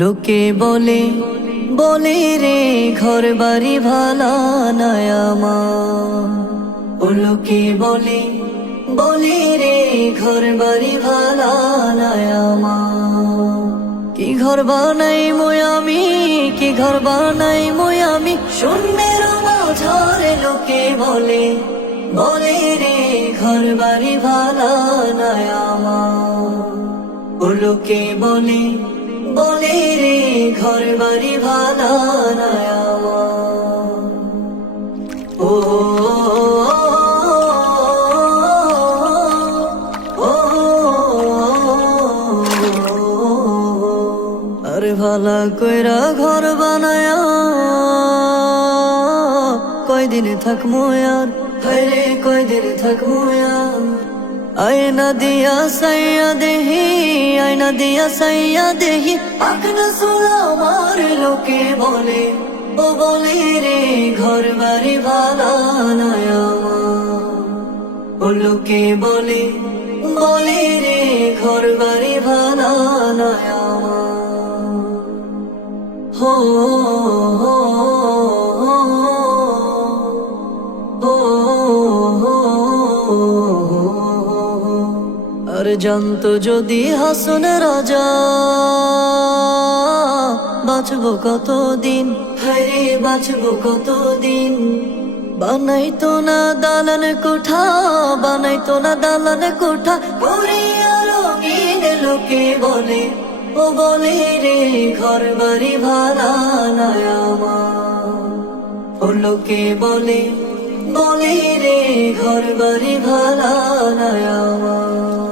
লোকে বলে বলে রে ঘর বাড়ি ভালা নাই আমার। ও লোকে বলে বলে রে ঘর বাড়ি ভালা নাই আমার। কি ঘর বানাই মই আমি, কি ঘর বানাই মই আমি, শূন্যের মাঝারে লোকে বলে বলে রে ঘর বাড়ি ভালা নাই আমার। ও লোকে বলে বলে রে ঘর বাড়ি ভালা নাই আমার। ও আরে ভালা কইরা ঘর বানায়া কয়দিন থাকমু আর, হায়রে কয়দিন থাকমু আর। আয়না দিয়া সাইয়া দেহি, আয়না দিয়া সাইয়া দেহি, আকনা সোলা আমার লোকে বলে ও বলে রে ঘর বাড়ি ভালা নাই আমার। ও লোকে বলে বলে রে ঘর বাড়ি ভালা নাই আমার। হো হো আর জানতো যদি হাসন রাজা বাঁচবো কতদিন, হায়রে বাঁচবো কতদিন। বানাইতো না দালান কোঠা, বানাইতো না দালান কোঠা, করিয়া রঙিন লোকে বলে ও বলে রে ঘর বাড়ি ভালা নাই আমার। ও লোকে বলে বলে রে ঘর বাড়ি ভালা নাই আমার।